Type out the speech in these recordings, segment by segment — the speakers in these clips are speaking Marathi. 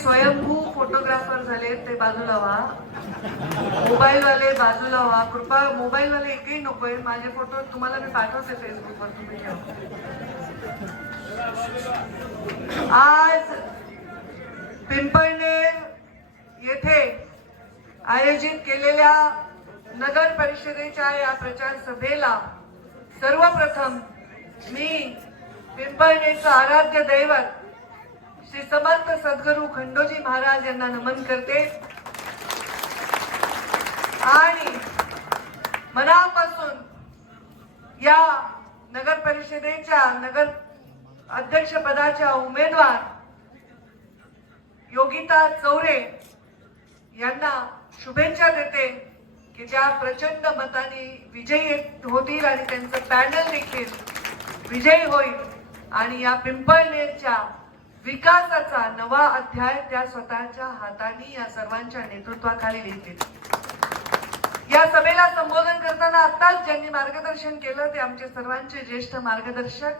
स्वयंभू फोटोग्राफर झाले ते बाजूला व्हा, मोबाईल वाले बाजूला व्हा, कृपा मोबाईल वाले एकही नकोय. माझे फोटो तुम्हाला मी पाठवते फेसबुकवर, तुम्ही ठेवा. आज पिंपळनेर येथे आयोजित केलेल्या नगर परिषदेच्या या प्रचार सभेला सर्वप्रथम मी पिंपळनेरचं आराध्य दैवत श्री समर्थ सद्गुरू खंडोजी महाराज यांना नमन करते आणि मनापासून या नगर परिषदेच्या नगर अध्यक्ष पदाच्या उमेदवार योगिता चौरे यांना शुभेच्छा देते की ज्या प्रचंड मताने विजयी होतील आणि त्यांचं पॅनल देखील विजयी होईल आणि या पिंपळनेरच्या विकासाचा नवा अध्याय त्या स्वतःच्या हाताने या सर्वांच्या नेतृत्वाखाली लिहितील. या सभेला संबोधन करताना आताच ज्यांनी मार्गदर्शन केलं ते आमचे सर्वांचे ज्येष्ठ मार्गदर्शक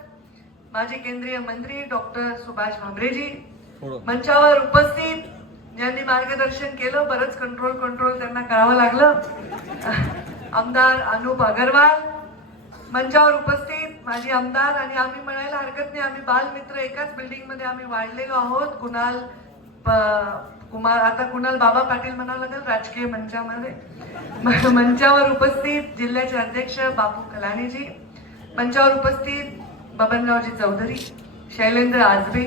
माजी केंद्रीय मंत्री डॉक्टर सुभाष भामरेजी, मंचावर उपस्थित ज्यांनी मार्गदर्शन केलं, बरंच कंट्रोल त्यांना करावं लागलं, आमदार अनुप अग्रवाल, मंचावर उपस्थित माजी आमदार आणि आम्ही म्हणायला हरकत नाही आम्ही बालमित्र एकाच बिल्डिंग मध्ये आम्ही वाढलेलो आहोत. कुणाल बाबा पाटील म्हणावं लागेल राजकीय मंचामध्ये. मंचावर उपस्थित जिल्ह्याचे अध्यक्ष बापू कलानीजी, मंचावर उपस्थित बबनरावजी चौधरी, शैलेंद्र आजबे,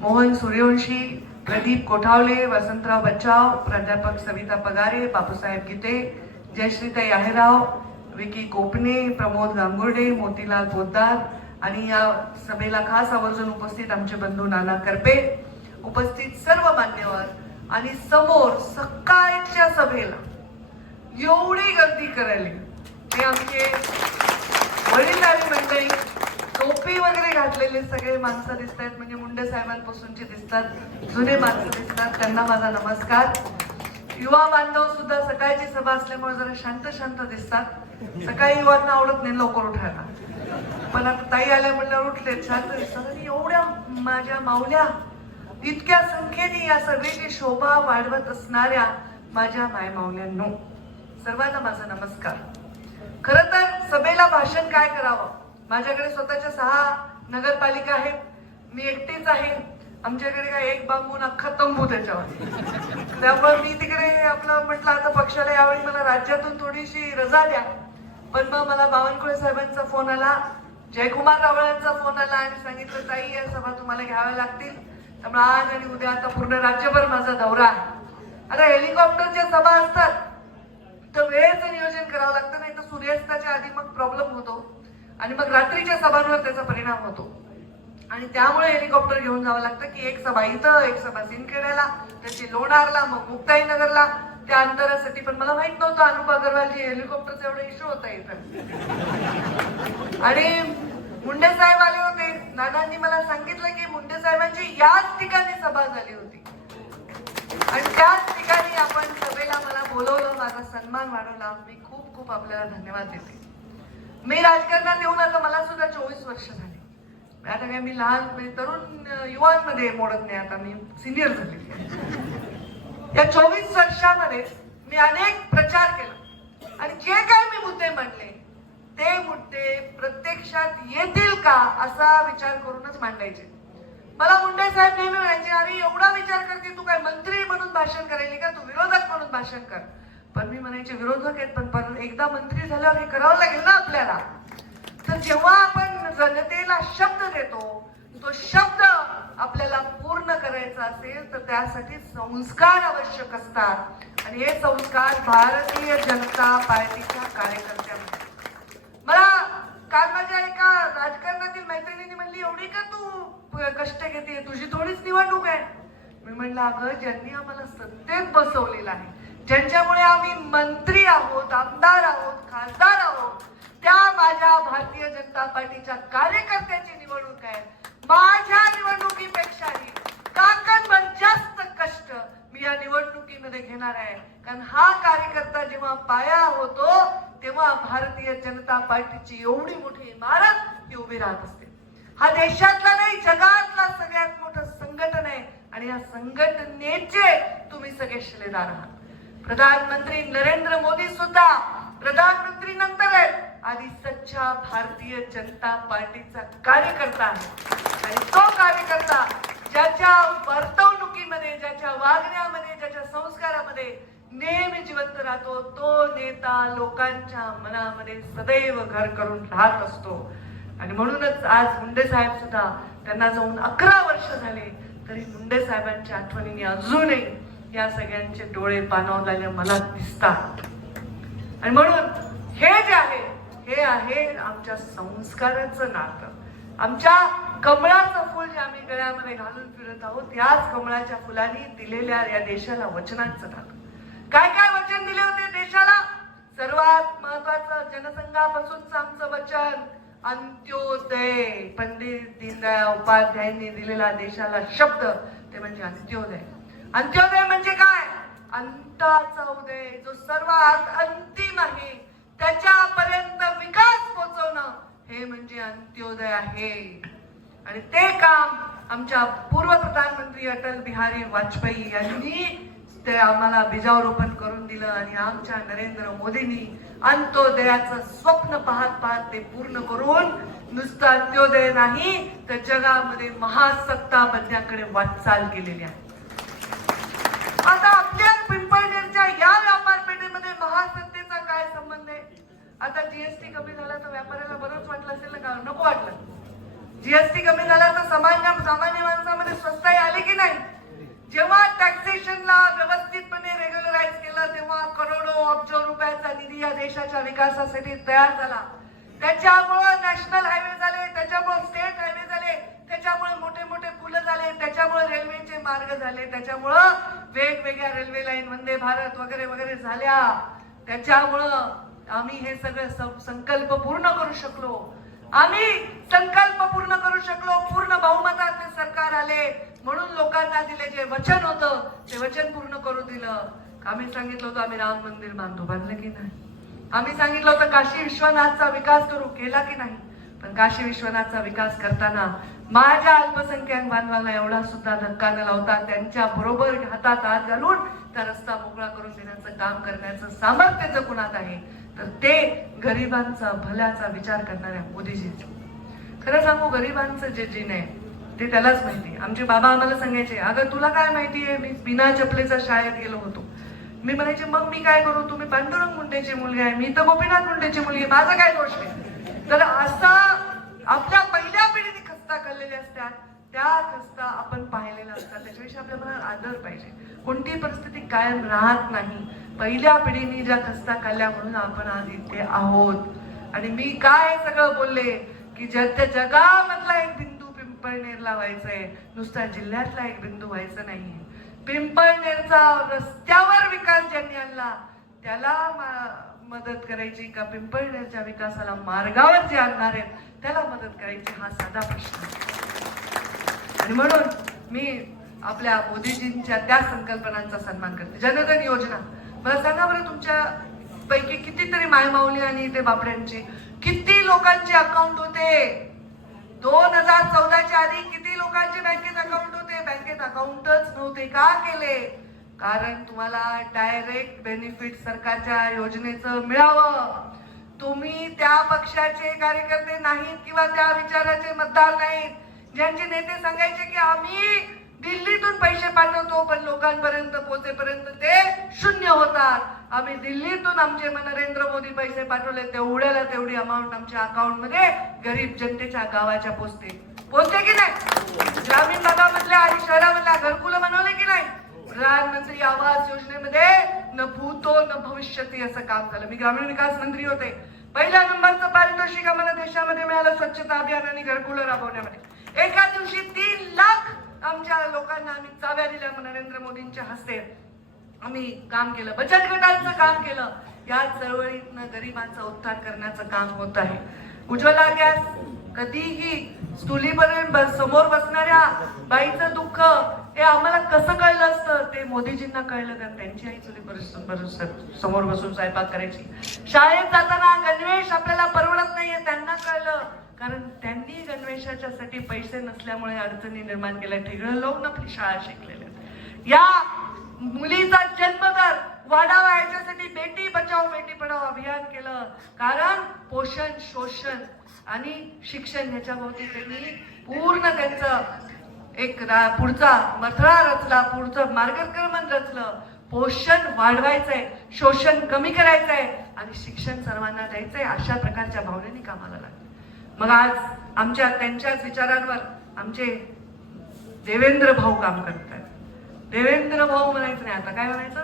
मोहन सूर्यवंशी, प्रदीप कोठावले, वसंतराव बच्चाव, प्राध्यापक सविता पगारे, बापूसाहेब गीते, जयश्रीताई आहेराव, विकी कोपने, प्रमोद गांगुर्डे, मोतीलाल पोद्दार आणि या सभेला खास आवर्जून उपस्थित आमचे बंधू नाना करपे, उपस्थित सर्व मान्यवर आणि समोर सकाळच्या सभेला एवढी गर्दी करायली ते आमचे वडीलधारी मंडळी, टोपी वगैरे घातलेले सगळे माणसं दिसत आहेत, म्हणजे मुंडे साहेबांपासूनचे दिसतात, जुने माणसं दिसतात, त्यांना माझा नमस्कार. युवा बांधव सुद्धा सकाळची सभा असल्यामुळे जरा शांत दिसतात. सकाळी युवांना आवडत नाही लवकर उठायला, पण आता ताई आल्या म्हणल्यावर उठले, शांत दिसतात. आणि एवढ्या माझ्या माऊल्या इतक्या संख्येने या सभेची शोभा वाढवत असणाऱ्या माझ्या माय माऊल्यांनो सर्वांना माझा नमस्कार. खरं तर सभेला भाषण काय करावं, माझ्याकडे स्वतःच्या 6 नगरपालिका आहेत, मी एकटीच आहे, आमच्याकडे काय एक बांबून अख्खा तंबू त्याच्यावर, त्यामुळे मी तिकडे आपलं म्हटलं आता पक्षाला यावेळी मला राज्यातून थोडीशी रजा द्या. पण मग मला बावनकुळे साहेबांचा फोन आला, जयकुमार रावळांचा फोन आला आणि सांगितलं ताई या सभा तुम्हाला घ्याव्या लागतील. त्यामुळे आज आणि उद्या आता पूर्ण राज्यभर माझा दौरा आहे. आता हेलिकॉप्टरच्या सभा असतात तर वेळेचं नियोजन करावं लागतं, नाही तर सूर्यास्ताच्या आधी मग प्रॉब्लेम होतो आणि मग रात्रीच्या सभांवर त्याचा परिणाम होतो आणि त्यामुळे हेलिकॉप्टर घेऊन जावं लागतं की एक सभा इथं, एक सभा सिंदखेडला, त्याची लोणारला, मग मुक्ताईनगरला, त्या अंतरासाठी. पण मला माहित नव्हतं अनुप अग्रवालजी हेलिकॉप्टरचा एवढा इश्यू होता इथं. आणि मुंडे साहेब आले होते, नानांनी मला सांगितलं की मुंडे साहेबांची याच ठिकाणी सभा झाली होती आणि त्याच ठिकाणी आपण सभेला मला बोलवलं, माझा सन्मान वाढवला. मी खूप आपल्याला धन्यवाद देते. मी राजकारणात येऊन आता मला सुद्धा 24 वर्ष झाली. आता काय मी लहान तरुण युवांमध्ये मोडत नाही, आता मी सिनियर झाले. या 24 वर्षामध्ये मी अनेक प्रचार केला आणि जे काय मी मुद्दे मांडले ते मुद्दे प्रत्यक्षात येतील का असा विचार करूनच मांडायचे. मला मुंडे साहेब नेहमी म्हणायचे, अरे एवढा विचार करते तू, काय मंत्री म्हणून भाषण करायली का, तू विरोधक म्हणून भाषण कर. पण मी म्हणायचे विरोधक आहेत पण एकदा मंत्री झाल्यावर हे करावं लागेल ना आपल्याला. तर जेव्हा आपण जनतेला शब्द देतो, तो शब्द आपल्याला पूर्ण करायचा असेल तर त्यासाठी संस्कार आवश्यक असतात आणि हे संस्कार भारतीय जनता पार्टीच्या कार्यकर्त्यांमध्ये. मला काल माझ्या एका राजकारणातील मैत्रिणीने म्हणली, एवढी का तू कष्ट घेते, तुझी थोडीच निवडणूक आहे. मी म्हणलं अगं ज्यांनी आम्हाला सत्तेत बसवलेलं आहे, ज्यांच्यामुळे आम्ही मंत्री आहोत, आमदार आहोत, खासदार आहोत, त्या माझ्या भारतीय जनता पार्टीच्या कार्यकर्त्याची निवडणूक आहे. माझ्या निवडणुकीपेक्षाही ताकदवर जास्त कष्ट मी या निवडणुकीमध्ये घेणार आहे. कारण हा कार्यकर्ता जेव्हा पाया होतो तेव्हा भारतीय जनता पार्टीची एवढी मोठी इमारत ही उभी राहत असते. हा देशातला नाही जगातला सगळ्यात मोठं संघटन आहे आणि या या संघटनेचे तुम्ही सगळे शिलेदार आहात। प्रधानमंत्री नरेंद्र मोदी सुद्धा प्रधानमंत्री नंतर आहेत, आधी सच्चा भारतीय जनता पार्टीचा कार्यकर्ता आहे। आणि तो कार्यकर्ता ज्याच्या वर्तवणुकीमध्ये, ज्याच्या वागण्यामध्ये, ज्याच्या संस्कारामध्ये नेहमी जिवंत राहतो, तो नेता लोकांच्या मनामध्ये सदैव घर करून राहत असतो। आणि म्हणूनच आज मुंडे साहेब सुद्धा, त्यांना जाऊन 11 वर्ष झाले तरी मुंडे साहेबांच्या आठवणीने अजूनही या सगळ्यांचे डोळे पाणावलेले मला दिसतात। आणि म्हणून हे जे आहे, हे आहे आमच्या संस्काराचं नातं। आमच्या कमळाचं फूल जे आम्ही गळ्यामध्ये घालून फिरत आहोत, याच कमळाच्या फुलांनी दिलेल्या या देशाला वचनांचं नातं। काय काय वचन दिले होते देशाला? सर्वात महत्वाचं जनसंघापासूनचं आमचं वचन अंत्योदय। पंडित दीनदयाळ उपाध्यायांनी दिलेला देशाला शब्द ते म्हणजे अंत्योदय। अंत्योदय म्हणजे काय? अंताचा उदय, जो सर्वात अंतिम आहे त्याच्यापर्यंत विकास पोहोचवणं, हे म्हणजे अंत्योदय आहे। आणि ते काम आमच्या पूर्व प्रधानमंत्री अटल बिहारी वाजपेयी यांनी ते आम्हाला बीजारोपण करून दिलं। आणि आमच्या नरेंद्र मोदींनी अंत्योदयाचं स्वप्न पाहत पाहत ते पूर्ण करून नुसतं अंत्योदय नाही तर जगामध्ये महासत्ता बनण्याकडे वाटचाल केलेली आहे। आता आपल्या पिंपळनेरच्या या व्यापारपेठेमध्ये महासत्तेचा काय संबंध आहे? आता जीएसटी कमी झाला तर व्यापाऱ्याला बरंच वाटलं असेल ना, का नको वाटलं? जीएसटी कमी झाला तर सामान्य माणसामध्ये स्वस्ताई आली की नाही? जेव्हा टॅक्सेशनला व्यवस्थितपणे रेग्युलराइज केलं तेव्हा करोडो अब्ज रुपयाचा निधी या देशाच्या विकासासाठी तयार झाला। त्याच्यामुळे नॅशनल हायवे झाले, त्याच्यामुळे स्टेट हायवे झाले, त्याच्यामुळे मोठे मोठे पुल झाले, त्याच्यामुळे रेल्वेचे मार्ग झाले, त्याच्यामुळे वेगवेगळ्या रेल्वे लाईन, वंदे भारत वगैरे वगैरे झाल्या। त्याच्यामुळं आम्ही हे सगळं संकल्प पूर्ण करू शकलो। आम्ही संकल्प पूर्ण करू शकलो, पूर्ण बहुमताचे सरकार आले, म्हणून लोकांना दिले जे वचन होतं ते वचन पूर्ण करू दिलं। आम्ही सांगितलं होतं आम्ही राम मंदिर बांधू, बांधलं की नाही? आम्ही सांगितलं होतं काशी विश्वनाथचा विकास करू, केला की नाही? पण काशी विश्वनाथचा विकास करताना माझ्या अल्पसंख्याक बांधवांना एवढा सुद्धा धक्का न लावता त्यांच्या बरोबर हातात हात घालून त्या रस्ता मोकळा करून देण्याचं काम करण्याचं सामर्थ्य जर कुणात आहे तर ते गरिबांचा भल्याचा विचार करणाऱ्या मोदीजींचं। खरं सांगू, गरिबांचं जे जीन आहे ते त्यालाच माहिती। आमचे बाबा आम्हाला सांगायचे, अगं तुला काय माहितीये, मी बिना चपलेचा शाळेत गेलो होतो। मी म्हणायचे मग मी काय करू, तुम्ही पांडुरंग मुंडेची मुलगी आहे, मी तर गोपीनाथ मुंडेची मुलगी आहे, माझा काय दोष आहे? तर असा आपल्या पहिल्या पिढीने खस्ता खाल्लेल्या असतात, त्या खस्ता आपण पाहिलेल्या असतात, त्याच्याविषयी आपल्या मनात आदर पाहिजे। कोणतीही परिस्थिती कायम राहत नाही, पहिल्या पिढीने ज्या खस्ता खाल्ल्या म्हणून आपण आज इथे आहोत। आणि मी काय सगळं बोलले की जगामधला एक बिंदू पिंपळनेरला व्हायचंय, नुसता जिल्ह्यातला एक बिंदू व्हायचं नाहीये। पिंपळनेरचा रस्त्यावर विकास ज्यांनी आणला त्याला मदत करायची का पिंपळनेरच्या विकासाला मार्गावर जे आणणार आहेत त्याला मदत करायची, हा साधा प्रश्न आहे। आणि म्हणून मी आपल्या मोदीजींच्या त्या संकल्पनांचा सन्मान करते। जनधन योजना, मला सांगा बरं, तुमच्या पैकी कितीतरी मायमाऊली आणि ते बापड्यांचे किती लोकांचे अकाउंट होते? 2014च्या आधी किती लोकांचे बँकेत अकाउंट होते? बँकेत अकाउंटच नव्हते। का केले? कारण तुम्हाला डायरेक्ट बेनिफिट सरकारच्या योजनेचं मिळावं। तुम्ही त्या पक्षाचे कार्यकर्ते नाहीत किंवा त्या विचाराचे मतदार नाहीत, ज्यांचे नेते सांगायचे की आम्ही दिल्लीतून पैसे पाठवतो पण लोकांपर्यंत पोहोचेपर्यंत ते शून्य होतात। आम्ही दिल्लीतून आमचे नरेंद्र मोदी पैसे पाठवले, तेवढ्याला तेवढी अमाऊंट आमच्या अकाउंट मध्ये गरीब जनतेच्या गावाच्या पोहोचते की नाही? ग्रामीण भागामधल्या आणि शहरामधल्या घरकुलं बनवले की नाही? प्रधानमंत्री आवास योजनेमध्ये न भूतो न भविष्यती असं काम झालं। मी ग्रामीण विकास मंत्री होते, पहिल्या नंबरचं पारितोषिक आम्हाला देशामध्ये मिळालं स्वच्छता अभियान आणि घरकुलं राबवण्यामध्ये। एका दिवशी 3 लाख आमच्या लोकांना आम्ही चाव्या दिल्या नरेंद्र मोदींच्या हस्ते। आम्ही काम केलं, बचत गटांचं काम केलं। या चळवळीतनं गरिबांचा उद्धार करण्याचं काम होत आहे। उज्ज्वला गॅस, कधीही चुलीपर्यंत समोर बसणाऱ्या बाईचं दुःख हे आम्हाला कसं कळलं असतं ते मोदीजींना कळलं, कारण त्यांची आई चुलीपर्यंत समोर बसून स्वयंपाक करायची। शाळेत जाताना गणवेश आपल्याला परवडत नाहीये त्यांना कळलं, कारण त्यांनी गणवेशाच्या साठी पैसे नसल्यामुळे अडचणी निर्माण केल्या। ठिगळं लोक आपली शाळा शिकलेल्या। या मुलीचा जन्मदर वाढावा याच्यासाठी बेटी बचाओ बेटी पढाओ अभियान केलं. कारण पोषण, शोषण आणि शिक्षण ह्याच्या भोवती त्यांनी पूर्ण त्यांचं एक पुढचा मथळा रचला, पुढचं मार्गक्रमण रचलं. पोषण वाढवायचंय, शोषण कमी करायचंय आणि शिक्षण सर्वांना द्यायचंय, अशा प्रकारच्या भावनेने कामाला लागले. मग आज आमच्या त्यांच्याच विचारांवर आमचे देवेंद्र भाऊ काम करतात. देवेंद्र भाऊ म्हणायचं नाही, आता काय म्हणायचं,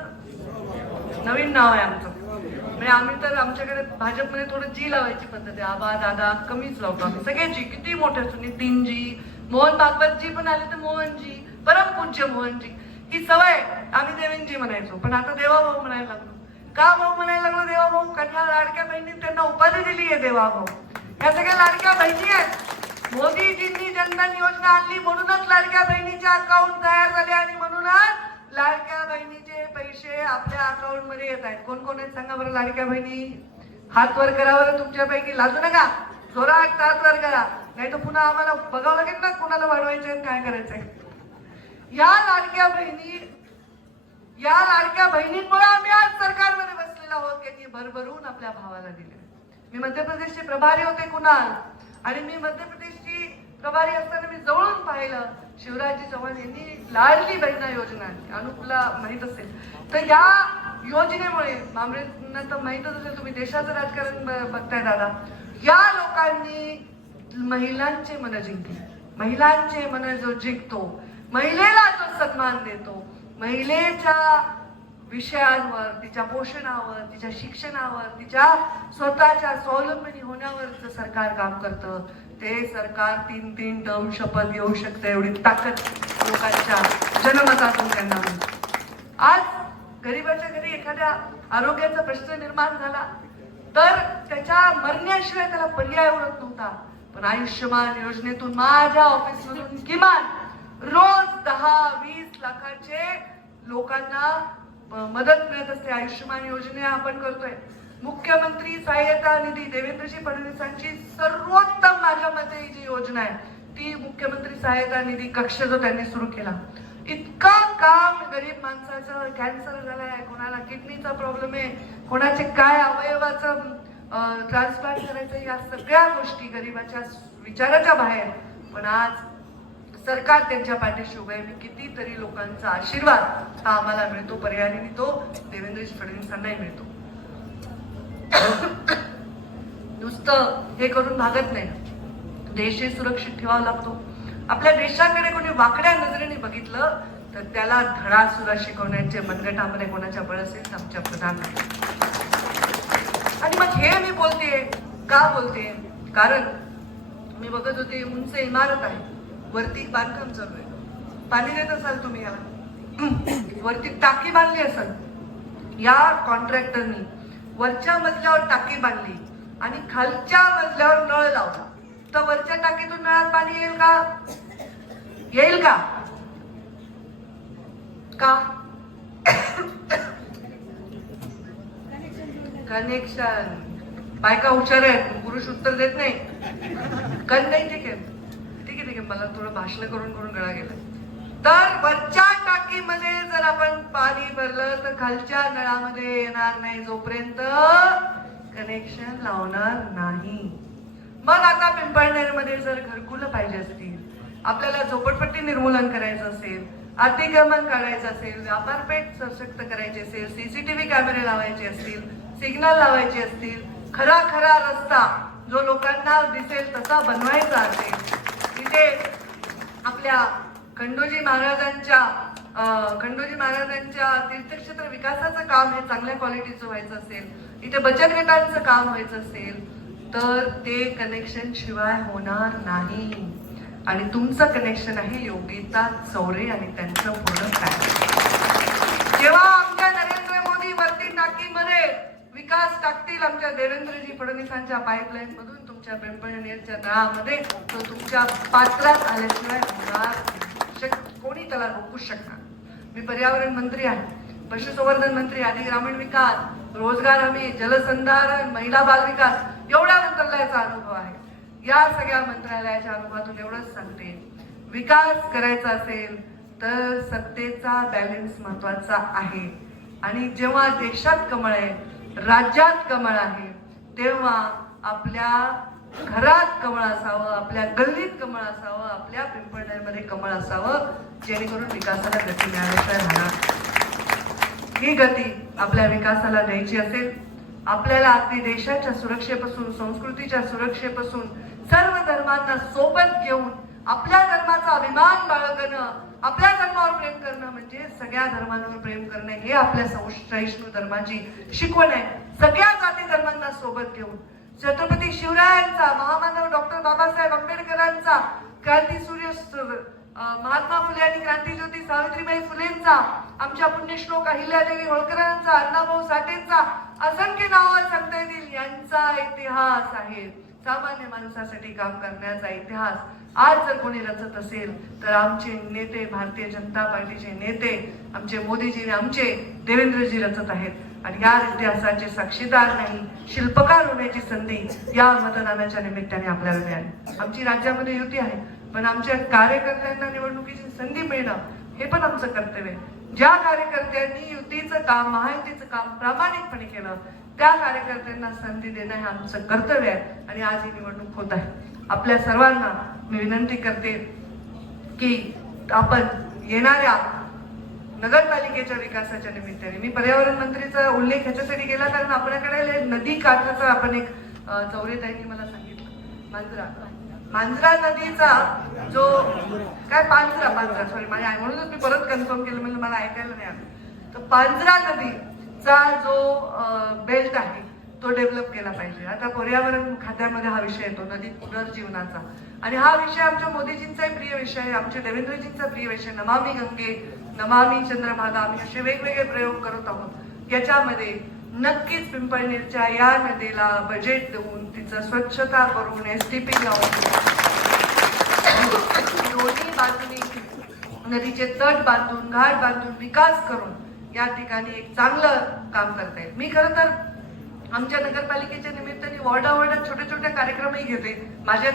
नवीन नाव आहे आमचं. म्हणजे आम्ही तर आमच्याकडे भाजपमध्ये थोडं जी लावायची पद्धत आहे. आबा दादा कमीच लावतो आम्ही, सगळे जी, किती मोठे नितीनजी, मोहन भागवतजी पण आले तर मोहनजी, परमपूज्य मोहनजी, ही सवय. आम्ही देवेंद्रजी म्हणायचो, पण आता देवा भाऊ म्हणायला लागलो. का भाऊ म्हणायला लागलो देवा भाऊ? कारण ह्या लाडक्या बहिणींनी त्यांना उपाधी दिली आहे देवा भाऊ. ह्या सगळ्या लाडक्या बहिणी आहेत. मोदीजींनी जनधन योजना आणली म्हणूनच लाडक्या बहिणीचे अकाउंट तयार झाले आणि म्हणूनच लाडक्या बहिणीचे पैसे आपल्या अकाउंट मध्ये येत आहेत. कोण कोण आहेत सांगा बरं लाडक्या बहिणी? हात वर करा बरं तुमच्यापैकी, लाजू नका, जोरात हात वर करा, नाही तर पुन्हा आम्हाला बघावं लागेल ना कुणाला वाढवायचंय काय करायचंय. या लाडक्या बहिणींमुळे आम्ही आज सरकारमध्ये बसलेलो आहोत. त्यांनी भरभरून आपल्या भावाला दिले. मी मध्य प्रदेशचे प्रभारी होते कुणाल, आणि मी मध्य प्रदेशची प्रभारी असताना मी जवळून पाहिलं शिवराजजी चव्हाण यांनी लाडली बहिणा योजना, अनुपला माहित असेल तर, या योजनेमुळे मामरेंना तर माहितच असेल, तुम्ही देशाचं राजकारण बघताय दादा, या लोकांनी महिलांचे मन जिंकले. महिलांचे मन जो जिंकतो, महिलेला जो सन्मान देतो, महिलेच्या विषयांवर, तिच्या पोषणावर, तिच्या शिक्षणावर, तिच्या स्वतःच्या स्वावलंबी होण्यावर सरकार काम करतं, ते सरकार 3-3 टर्म शपथ घेऊ शकते एवढी ताकद लोकांच्या जनमतातून त्यांना मिळते. आज गरीबाच्या घरी एखाद्या आरोग्याचा प्रश्न निर्माण झाला तर त्याच्या मरण्याशिवाय त्याला पर्याय उरत नव्हता. पण आयुष्यमान योजनेतून माझ्या ऑफिसमधून किमान रोज 10-20 लाखाचे लोकांना मदत मिळत असते. आयुष्यमान योजना आपण करतोय. मुख्यमंत्री सहाय्यता निधी, देवेंद्रजी फडणवीसांची सर्वोत्तम माझ्या मते जी योजना आहे ती मुख्यमंत्री सहाय्यता निधी कक्ष जो त्यांनी सुरू केला. इतकं काम गरीब माणसाचं, कॅन्सर झालाय, कोणाला किडनीचा प्रॉब्लेम आहे, कोणाचे काय अवयवाचं ट्रान्सप्लांट करायचं, या सगळ्या गोष्टी गरीबाच्या विचाराच्या बाहेर. पण आज सरकार त्यांच्या पाठीशी उभे आहे. मी कितीतरी लोकांचा आशीर्वाद हा आम्हाला मिळतो, पर्यायाने मिळतो, देवेंद्र फडणवीसांनाही मिळतो. नुसतं हे करून भागत नाही, देश सुरक्षित ठेवावा लागतो. आपल्या देशाकडे कोणी वाकड्या नजरेने बघितलं तर त्याला धडा सुद्धा शिकवण्याचे मनगटामध्ये कोणाच्या बळ असेल तर आमच्या प्रधानमंत्री. आणि मग हे मी बोलते का बोलते, कारण मी बघत होते उंच इमारत आहे, वरती बांधकाम चालू आहे. पाणी देत असाल तुम्ही याला, वरती टाकी बांधली असाल. या कॉन्ट्रॅक्टरनी वरच्या मजल्यावर टाकी बांधली आणि खालच्या मजल्यावर नळ लावला, तर वरच्या टाकीतून नळात पाणी येईल का? येईल का? का? कनेक्शन. बायका हुशार आहेत, पुरुष उत्तर देत नाही. नाही, ठीक आहे ठीक आहे, मला थोडं भाषण करून करून गळा गेला. तर वरच्या टाकीमध्ये जर आपण पाणी भरलं तर खालच्या नळामध्ये येणार नाही जोपर्यंत कनेक्शन लावणार नाही. मग आता पिंपळनेरमध्ये जर घरकुलं पाहिजे असतील, आपल्याला झोपडपट्टी निर्मूलन करायचं असेल, अतिक्रमण काढायचं असेल, व्यापारपेठ सशक्त करायची असेल, सीसीटीव्ही कॅमेरे लावायचे असतील, सिग्नल लावायचे असतील, खरा रस्ता जो लोकांना दिसेल तसा बनवायचा असेल, तिथे आपल्या खंडोजी महाराजांच्या तीर्थक्षेत्र विकासाचं काम हे चांगल्या क्वालिटीचं व्हायचं असेल, इथे बचत गटांचं काम व्हायचं असेल, तर ते कनेक्शन शिवाय होणार नाही. आणि तुमचं कनेक्शन आहे योगिता चौरे आणि त्यांचं पूर्ण काय. जेव्हा आमच्या नरेंद्र मोदी वरती टाकीमध्ये विकास टाकतील आमच्या देवेंद्रजी फडणवीसांच्या पाईपलाईन मधून तुमच्या पिंपळनेरच्या नळामध्ये, तो तुमच्या पात्रात आल्याशिवाय होणार, कोणी त्याला रोखू शकणार. मी पर्यावरण मंत्री आहे, पशुसंवर्धन मंत्री, आदी ग्रामीण विकास, रोजगार हमी, जलसंधारण, महिला बाल विकास, एवढ्या मंत्रालयाचा अनुभव आहे. या सगळ्या मंत्रालयाच्या अनुभवातून एवढंच सांगते, विकास करायचा असेल तर सत्तेचा बॅलन्स महत्वाचा आहे. आणि जेव्हा देशात कमळ आहे, राज्यात कमळ आहे, तेव्हा आपल्या घरात कमळ असावं, आपल्या गल्लीत कमळ असावं, आपल्या पिंपळनेरमध्ये कमळ असावं, जेणेकरून विकासाला गती मिळाल्याशिवाय राहणार. ही गती आपल्या विकासाला द्यायची असेल, आपल्याला अगदी देशाच्या सुरक्षेपासून, संस्कृतीच्या सुरक्षेपासून, सर्व धर्मांना सोबत घेऊन आपल्या धर्माचा अभिमान बाळगणं, आपल्या धर्मावर प्रेम करणं म्हणजे सगळ्या धर्मांवर प्रेम करणं, हे आपल्या सहिष्णू धर्माची शिकवण आहे. सगळ्या जाती धर्मांना सोबत घेऊन छत्रपती शिवरायांचा, महामानव डॉक्टर बाबासाहेब आंबेडकरांचा, क्रांतीसूर्य महात्मा फुले आणि क्रांतीज्योती सावित्रीबाई फुलेंचा, आमच्या पुण्यश्लोक अहिल्यादेवी होळकरांचा, अण्णाभाऊ साठेंचा, असंख्य नावं सांगता येतील, यांचा इतिहास आहे. सामान्य माणसासाठी काम करण्याचा इतिहास आज जर कोणी रचत असेल तर आमचे नेते, भारतीय जनता पार्टीचे नेते, आमचे मोदीजी, आमचे देवेंद्रजी रचत आहेत. आणि या इतिहासाचे साक्षीदार नाही, शिल्पकार होण्याची संधी या मतदानाच्या निमित्ताने आपल्याला मिळाली. आमची राज्यामध्ये युती आहे, पण आमच्या कार्यकर्त्यांना निवडणुकीची संधी मिळणं हे पण आमचं कर्तव्य आहे. ज्या कार्यकर्त्यांनी युतीचं काम, महायुतीचं काम प्रामाणिकपणे केलं, त्या कार्यकर्त्यांना संधी देणं हे आमचं कर्तव्य आहे. आणि आज ही निवडणूक होत आहे. आपल्या सर्वांना मी विनंती करते की आपण येणाऱ्या नगरपालिकेच्या विकासाच्या निमित्ताने, मी पर्यावरण मंत्रीचा उल्लेख ह्याच्यासाठी केला कारण आपल्याकडे नदी काठाचा आपण एक चौरेताईंनी मला सांगितलं, मांजरा नदीचा जो काय पांजरा सॉरी माझ्या म्हणूनच मी परत कन्फर्म केलं, म्हणजे मला ऐकायला नाही आलं. तर पांजरा नदीचा जो बेल्ट आहे तो डेव्हलप केला पाहिजे. आता पर्यावरण खात्यामध्ये हा विषय येतो, नदी पुनर्जीवनाचा, आणि हा विषय आमच्या मोदीजींचाही प्रिय विषय आहे, आमच्या देवेंद्रजींचा प्रिय विषय. नमामि गंगे, नमामि चंद्रभागा, आम्ही असे वेगवेगळे प्रयोग करत आहोत. याच्यामध्ये नक्कीच पिंपळनेरच्या या नदीला बजेट देऊन, तिचं स्वच्छता करून, STP लावून, दोन्ही बाजूनी नदीचे तट बांधून, घाट बांधून, विकास करून या ठिकाणी एक चांगलं काम करता येईल. मी खरं तर आमच्या नगरपालिकेच्या निमित्ताने वॉर्डात छोटे छोटे कार्यक्रमही घेते. माझ्या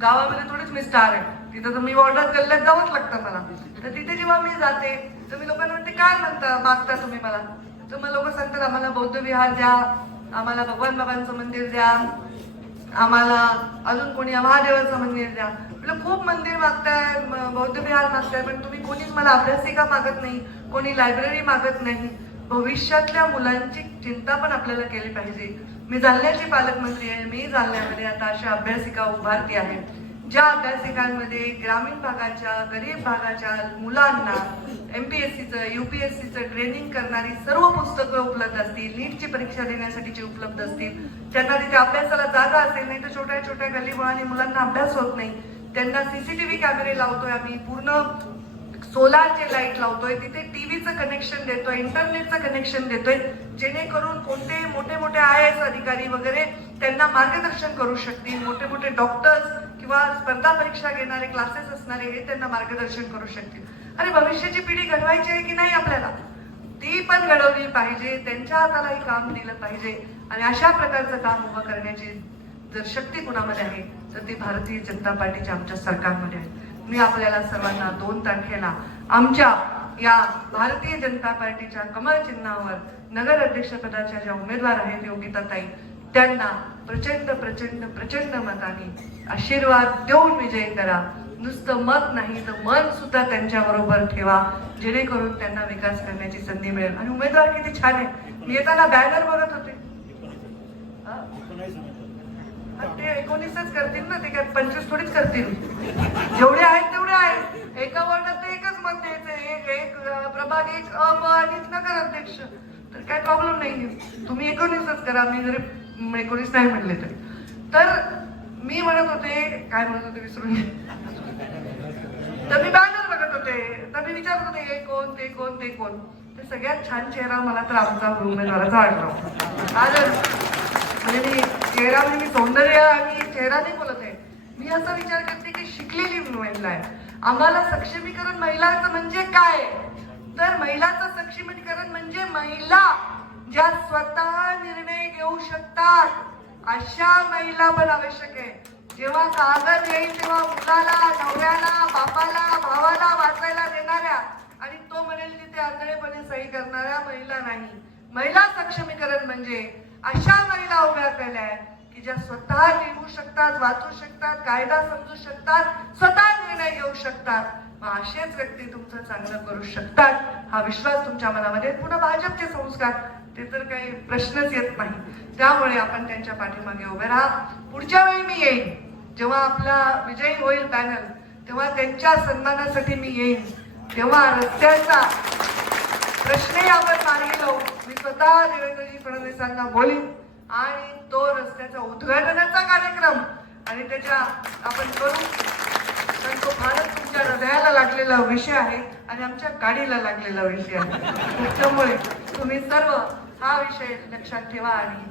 गावामध्ये थोडीच मी स्टार आहे, तिथं तर मी वॉर्डात गल्ल्यात जावंच लागतं मला. तर तिथे जेव्हा मी जाते तर मी लोकांना म्हणते, काय मागता तुम्ही मला? तर मग लोक सांगतात, आम्हाला बौद्ध विहार द्या, आम्हाला भगवान बाबांचं मंदिर द्या, आम्हाला अजून कोणी महादेवाचं मंदिर द्या. म्हटलं खूप मंदिर मागताय, बौद्ध विहार मागताय, पण तुम्ही कोणीच मला अभ्यासिका मागत नाही, कोणी लायब्ररी मागत नाही. भविष्यातल्या मुलांची चिंता पण आपल्याला केली पाहिजे. मी जालन्याची पालकमंत्री आहे, मी जालन्यामध्ये आता अशा अभ्यासिका उभारती आहे, ज्या अभ्यासिकांमध्ये ग्रामीण भागाच्या, गरीब भागाच्या मुलांना MPSCचं, UPSCचं ट्रेनिंग करणारी सर्व पुस्तकं उपलब्ध असतील, नीटची परीक्षा देण्यासाठीची उपलब्ध असतील, त्यांना तिथे अभ्यासाला जागा असेल, नाही तर छोट्या छोट्या गल्लीबोळाने मुलांना अभ्यास होत नाही, त्यांना CCTV कॅमेरे लावतोय आम्ही, पूर्ण सोलारचे लाईट लावतोय, तिथे टीव्हीचं कनेक्शन देतोय, इंटरनेटचं कनेक्शन देतोय, जेणेकरून कोणते मोठे मोठे IAS अधिकारी वगैरे त्यांना मार्गदर्शन करू शकतील, मोठे मोठे डॉक्टर्स किंवा स्पर्धा परीक्षा घेणारे, क्लासेस असणारे हे त्यांना मार्गदर्शन करू शकतील. अरे भविष्याची पिढी घडवायची आहे की नाही आपल्याला? ती पण घडवली पाहिजे, त्यांच्या हातालाही काम दिलं पाहिजे. आणि अशा प्रकारचं काम उभं करण्याची जर शक्ती कुणामध्ये आहे तर ती भारतीय जनता पार्टीच्या आमच्या सरकारमध्ये आहे. मी आपल्याला सर्वांना 2 तारखेला आमच्या या भारतीय जनता पार्टीच्या कमळ चिन्हावर नगर अध्यक्षपदाच्या ज्या उमेदवार आहेत योगिताताई, त्यांना प्रचंड प्रचंड प्रचंड मताने आशीर्वाद देऊन विजयी करा. नुसतं मत नाही तर मन सुद्धा त्यांच्या बरोबर ठेवा, जेणेकरून त्यांना विकास करण्याची संधी मिळेल. आणि उमेदवार किती छान आहे, मी येताना बॅनर बघत होते, ते 19च करतील ना, ते काय 25 थोडीच करतील. जेवढे आहेत तेवढे आहेत. एका वॉर्डात एकच मत द्यायचं, एक प्रभाग, एक आणि नगर अध्यक्ष, तर काय प्रॉब्लेम नाही. तुम्ही 19च करा, मी जरी 19 नाही म्हणले तरी. तर मी म्हणत होते, काय म्हणत होते विसरून, तर मी बॅनर बघत होते, तर मी विचारत होते हे कोण, ते कोण, ते कोण. ते सगळ्यात छान चेहरा मला तर आमचा उमेदवाराचा वाटला. म्हणजे मी चेहरा, म्हणजे मी सौंदर्य आणि चेहरा नाही बोलत आहे, मी असा विचार करते की शिकलेली महिला आहे. आम्हाला सक्षमीकरण महिलाचं म्हणजे काय? तर महिलाचं सक्षमीकरण म्हणजे महिला ज्या स्वतः निर्णय घेऊ शकतात, अशा महिला पण आवश्यक आहे. जेव्हा कागद येईल तेव्हा मुलाला, नवऱ्याला, बापाला, भावाला वाचायला देणार सही करणाऱ्या महिला नाही. महिला सक्षमीकरण म्हणजे अशा महिला उभ्या केल्या की ज्या स्वतः लिहू शकतात, वाचू शकतात, कायदा समजू शकतात, स्वतः निर्णय घेऊ शकतात. मग असेच व्यक्ती तुमचं चांगलं करू शकतात हा विश्वास तुमच्या मनामध्ये. पुन्हा भाजपचे संस्कार ते तर काही प्रश्नच येत नाही. त्यामुळे आपण त्यांच्या पाठीमागे उभे राहा. पुढच्या वेळी मी येईन जेव्हा आपला विजयी होईल पॅनल, तेव्हा त्यांच्या सन्मानासाठी मी येईन. तेव्हा रस्त्याचा प्रश्नही आपण मार्गी लावू. मी स्वतः देवेंद्रजी फडणवीसांना बोलीन आणि तो रस्त्याचा उद्घाटनाचा कार्यक्रम आणि त्याच्या आपण करू. कारण तो फारच तुमच्या हृदयाला लागलेला विषय आहे आणि आमच्या गाडीला लागलेला विषय आहे. त्यामुळे तुम्ही सर्व हा विषय लक्षात ठेवा आणि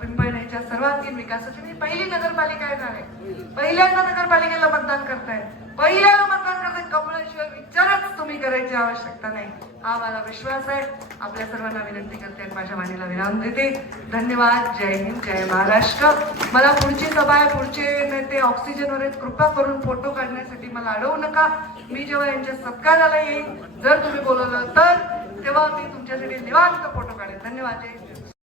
पिंपळनेरच्या सर्वांगीण विकासाची. मी पहिली नगरपालिका येणार आहे. पहिल्यांदा नगरपालिकेला मतदान करताय, पहिल्यांदा मतदान करताय. कमळाशिवाय विचारच तुम्ही करायची आवश्यकता नाही हा मला विश्वास आहे. आपल्या सर्वांना विनंती करते आणि माझ्या वाणीला विराम देते. धन्यवाद. जय हिंद, जय महाराष्ट्र. मला पुढची सभा आहे, पुढचे नेते ऑक्सिजनवर आहेत. कृपा करून फोटो काढण्यासाठी मला अडवू नका. मी जेव्हा यांच्या सत्काराला येईन, जर तुम्ही बोलवलं तर तेव्हा मी तुमच्यासाठी निवांत फोटो काढेन. धन्यवाद. जय